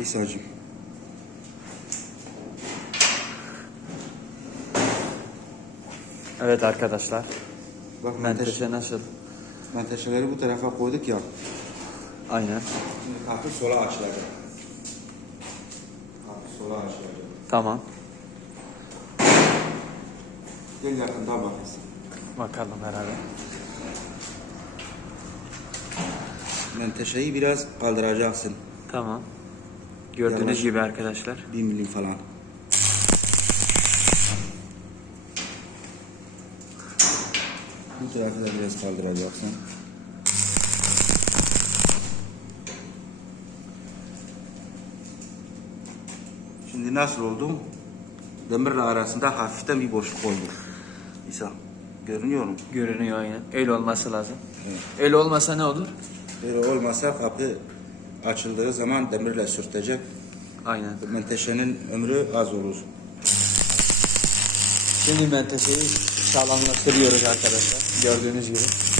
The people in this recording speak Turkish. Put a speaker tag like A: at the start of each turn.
A: İsa'cığım.
B: Evet arkadaşlar.
A: Bak menteşe,
B: nasıl?
A: menteşeleri bu tarafa koyduk ya.
B: Aynen.
A: Şimdi hafif sola açılacak. Hafif sola açılacak.
B: Tamam.
A: Gel yakından bakasın.
B: Bakalım beraber.
A: Menteşeyi biraz kaldıracaksın.
B: Tamam. Gördüğünüz
A: Yavaş.
B: gibi arkadaşlar.
A: Bir milim falan. Bu tarafı da biraz kaldıracaksın. Şimdi nasıl oldu? Demirle arasında hafiften bir boşluk oldu. İsa, görünüyor mu?
B: Görünüyor aynen. Öyle olması lazım.
A: Evet.
B: Öyle olmasa ne olur?
A: Böyle olmasa kapı açıldığı zaman demirle sürtecek.
B: Aynen.
A: Menteşenin ömrü az olur.
B: Şimdi menteşeyi sağlamlaştırıyoruz arkadaşlar. Gördüğünüz gibi.